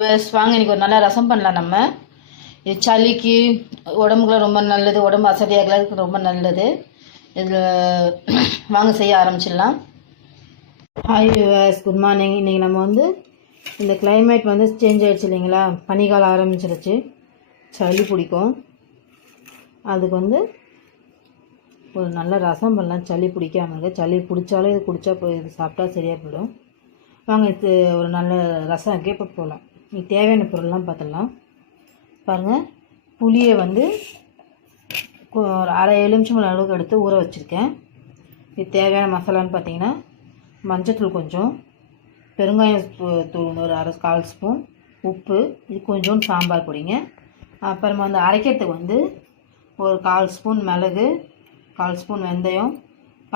வாங்க இன்றைக்கி ஒரு நல்ல ரசம் பண்ணலாம். நம்ம இது சளிக்கு உடம்புக்குலாம் ரொம்ப நல்லது, உடம்பு அசதியாகிறதுக்கு ரொம்ப நல்லது. இதில் வாங்க செய்ய ஆரம்பிச்சிடலாம். Hi viewers, good morning. இன்றைக்கி நம்ம இந்த கிளைமேட் சேஞ்ச் ஆகிடுச்சு இல்லைங்களா, பனிக்காலம் ஆரம்பிச்சிருச்சு, சளி பிடிக்கும். அதுக்கு ஒரு நல்ல ரசம் பண்ணலாம். சளி பிடிக்காம இருக்கு, சளி பிடிச்சாலும் இது குடித்தா இது சாப்பிட்டா சரியாக போயிடும். வாங்க இது ஒரு நல்ல ரசம் இப்போ போகலாம். இதுக்கு தேவையான பொருள்லாம் பார்த்துடலாம். பாருங்கள், புளியை ஒரு அரை எலுமிச்சம்பழம் அளவுக்கு எடுத்து ஊற வச்சுருக்கேன். இது தேவையான மசாலான்னு பார்த்தீங்கன்னா மஞ்சத்தூள் கொஞ்சம், பெருங்காயம் தூள் ஒரு கால் ஸ்பூன், உப்பு, இது கொஞ்சோண்டு சாம்பார் பொடிங்க. அப்புறமா அரைக்கிறதுக்கு ஒரு 1/4 ஸ்பூன் மிளகு, 1/4 ஸ்பூன் வெந்தயம்,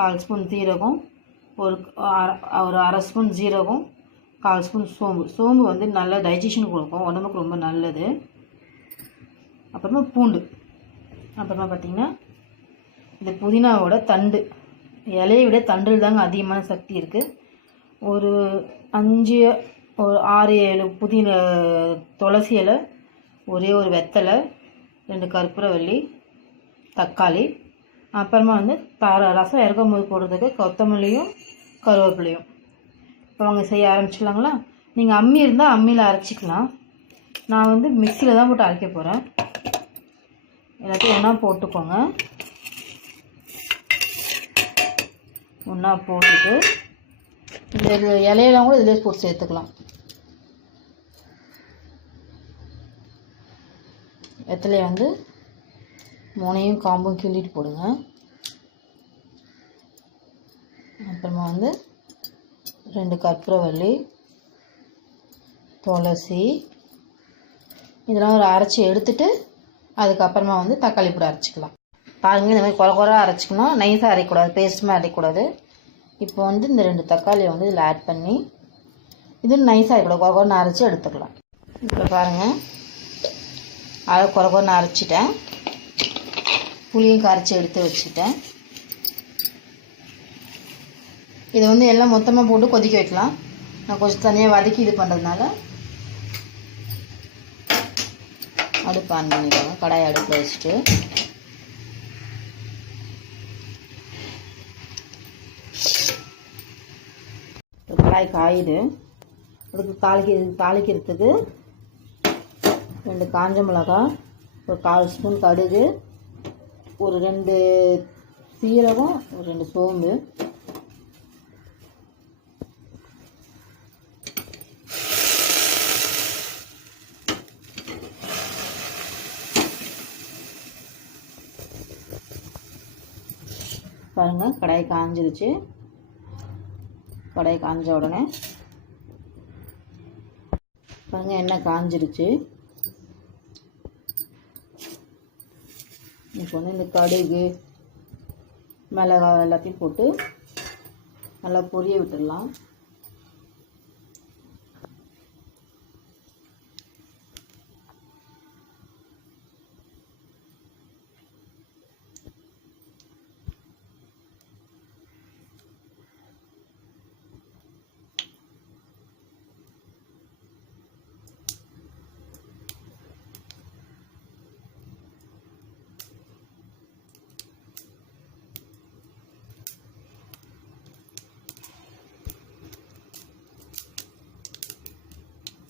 1/4 ஸ்பூன் சீரகம், ஒரு அரை ஸ்பூன் ஜீரகம், 1/4 ஸ்பூன் சோம்பு. சோம்பு நல்லா டைஜஷன் கொடுக்கும், உடம்புக்கு ரொம்ப நல்லது. அப்புறமா பூண்டு. அப்புறமா பார்த்திங்கன்னா இந்த புதினாவோட தண்டு, இலையை விட தண்டில் தாங்க அதிகமான சக்தி இருக்குது. ஒரு 6-7 புதினா, துளசி இலை, ஒரே ஒரு வெத்தலை, 2 கற்பூரவல்லி, தக்காளி. அப்புறமா ரசம் இறக்கும் போது போடுறதுக்கு கொத்தமல்லியும் கருவேப்பிலையும். இப்போ அவங்க செய்ய ஆரம்பிச்சிடலாங்களா. நீங்கள் அம்மி இருந்தால் அம்மியில் அரைச்சிக்கலாம். நான் மிக்சியில் தான் போட்டு அரைக்க போகிறேன். எல்லாத்தையும் ஒன்றா போட்டுக்கோங்க. ஒன்றா போட்டுட்டு இந்த இலையெல்லாம் கூட இதிலே போட்டு சேர்த்துக்கலாம். வெத்தலையை 3 காம்பும் கிள்ளிட்டு போடுங்க. அப்புறமா 2 கற்பூரவல்லி, துளசி, இதெல்லாம் ஒரு அரைச்சி எடுத்துட்டு அதுக்கப்புறமா தக்காளி போட்டு அரைச்சிக்கலாம். பாருங்கள், இந்த மாதிரி குறை அரைச்சிக்கணும், நைஸாக அரைக்கக்கூடாது, பேஸ்ட்டுமாக அரைக்கக்கூடாது. இப்போ இந்த 2 தக்காளியை இதில் ஆட் பண்ணி, இது நைஸாக அரைக்கூடாது, குறைன்னு அரைச்சி எடுத்துக்கலாம். இப்போ பாருங்கள், அதை குறைன்னு அரைச்சிட்டேன். புளியும் கரைச்சி எடுத்து வச்சுட்டேன். இதை எல்லாம் மொத்தமாக போட்டு கொதிக்க வைக்கலாம். நான் கொஞ்சம் தனியாக வதக்கி இது பண்ணுறதுனால அடுப்பு ஆன் பண்ணிடுவாங்க. கடாயை அடுப்பில் வச்சுட்டு கடாய் காயுது. அதுக்கு தாளிக்கிறதுக்கு 2 காஞ்ச மிளகாய், ஒரு 1/4 ஸ்பூன் கடுகு, ஒரு 2 சீரகம், ஒரு 2 சோம்பு, பாருங்கள். கடாய் காஞ்சிருச்சு. கடாய் காஞ்ச உடனே பாருங்கள், எண்ணெய் காஞ்சிருச்சு. இப்போ இந்த கடுகு, மிளகாய் எல்லாத்தையும் போட்டு நல்லா பொரிய விட்டுடலாம்.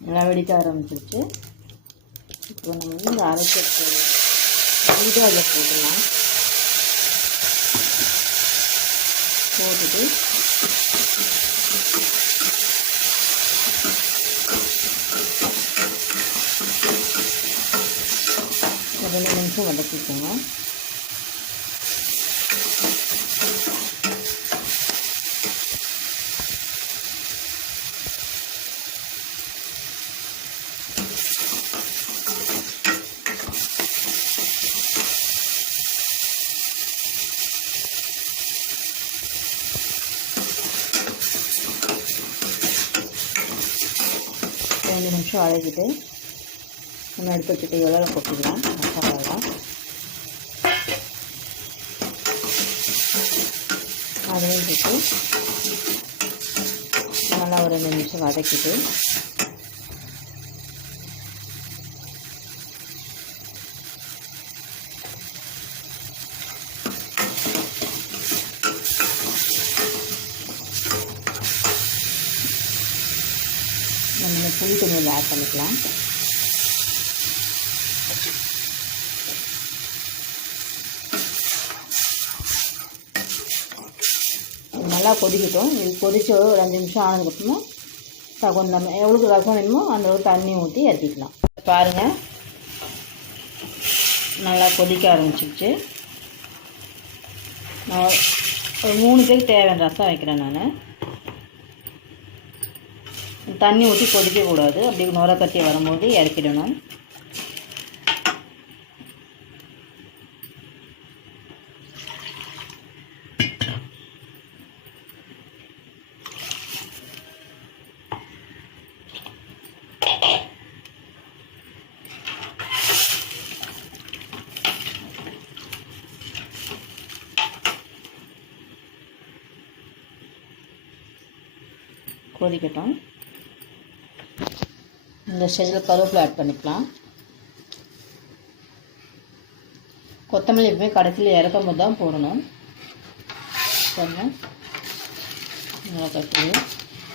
நல்லா வெடிக்க ஆரம்பிச்சிருச்சு. இப்போ நம்ம இந்த அரைக்கிறது அதில் போட்டுடலாம். போட்டுட்டு 2 நிமிஷம் வதக்கிக்கோங்க. ரெண்டு நிமிஷம் அழகிட்டு நம்ம எடுத்து வச்சுட்டு இலை கொட்டிக்கலாம். மசாலாலாம் அதையும் போட்டு நல்லா ஒரு 2 நிமிஷம் வதக்கிட்டு புளி தண்ணியில் ஆட் பண்ணிக்கலாம். நல்லா கொதிக்கட்டும். இது கொதித்து ஒரு 5 நிமிஷம் ஆனதுக்கப்புறமா கொஞ்சம் நம்ம எவ்வளோக்கு ரசம் வேணுமோ அந்த அளவுக்கு தண்ணி ஊற்றி இறக்கிக்கலாம். பாருங்கள், நல்லா கொதிக்க ஆரம்பிச்சிருச்சு. நான் ஒரு 3 பேருக்கு தேவையான ரசம் வைக்கிறேன். நான் தண்ணி ஊற்றி கொதிக்கக்கூடாது. அப்படி நுர கட்டி வரும்போது இறக்கிடணும். கொதிக்கட்டும். இந்த ஸ்டேஜில் கருவேப்பிலை ஆட் பண்ணிக்கலாம். கொத்தமல்லி எப்பவுமே கடைசியில் இறக்கும் போது தான் போடணும். பாருங்கள், நல்லா கட்டி.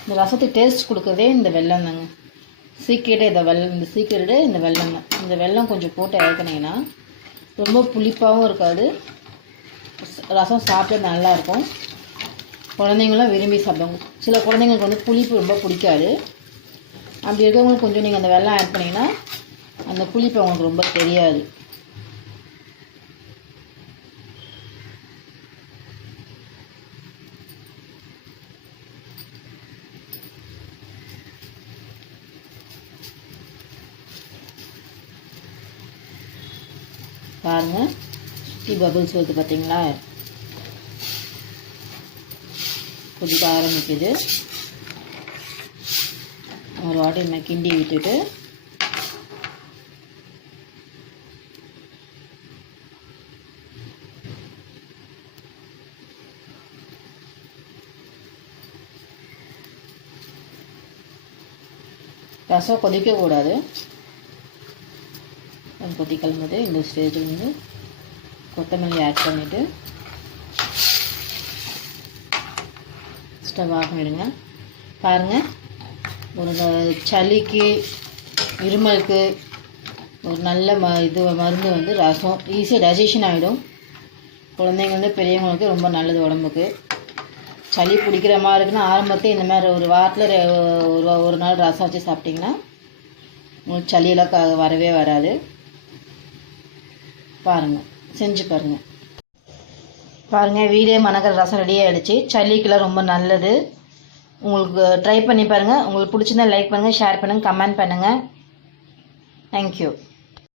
இந்த ரசத்துக்கு டேஸ்ட் கொடுக்குறதே இந்த வெல்லம் தாங்க. சீக்கிரட்டே இந்த சீக்கிரட்டே இந்த வெல்லம் தான். இந்த வெல்லம் கொஞ்சம் போட்டு இறக்குனீங்கன்னா ரொம்ப புளிப்பாகவும் இருக்காது. ரசம் சாப்பிட நல்லாயிருக்கும். குழந்தைங்களாம் விரும்பி சாப்பிடுவாங்க. சில குழந்தைங்களுக்கு வந்து புளிப்பு ரொம்ப பிடிக்காது. அப்படி இருக்கவங்களுக்கு கொஞ்சம் நீங்கள் அந்த வெல்லம் ஆட் பண்ணிங்கன்னா அந்த புளிப்பு அவங்களுக்கு ரொம்ப தெரியாது. பாருங்கள், சுற்றி பபிள்ஸ் வருது பார்த்தீங்களா? கொதிக்க ஆரம்பிக்குது. ஒரு வாட்டி நம்ம கிண்டி விட்டுட்டு ரசம் கொதிக்கக்கூடாது. கொதிக்கும் போது இந்த ஸ்டேஜில் வந்து கொத்தமல்லி ஆட் பண்ணிவிட்டு ஸ்டவ் ஆஃப் பண்ணிடுங்க. பாருங்கள், ஒரு சளிக்கு இருமலுக்கு ஒரு நல்ல மருந்து வந்து ரசம். ஈஸியாக டைஜஷன் ஆகிடும். குழந்தைங்கள்ந்து பெரியவங்களுக்கு ரொம்ப நல்லது உடம்புக்கு. சளி பிடிக்கிற மாதிரி இருக்குன்னா ஆரம்பத்தில் இந்த மாதிரி ஒரு வாரத்தில் ஒரு நாள் ரசம் வச்சு சாப்பிட்டிங்கன்னா உங்களுக்கு சளியெல்லாம் வரவே வராது. பாருங்கள், செஞ்சு பாருங்கள். வீடே மணக்கிற ரசம் ரெடி ஆகிடுச்சு. சளிக்கெல்லாம் ரொம்ப நல்லது. உங்களுக்கு ட்ரை பண்ணி பாருங்கள். உங்களுக்கு பிடிச்சிருந்தா லைக் பண்ணுங்கள், ஷேர் பண்ணுங்கள், கமெண்ட் பண்ணுங்கள். தேங்க்யூ.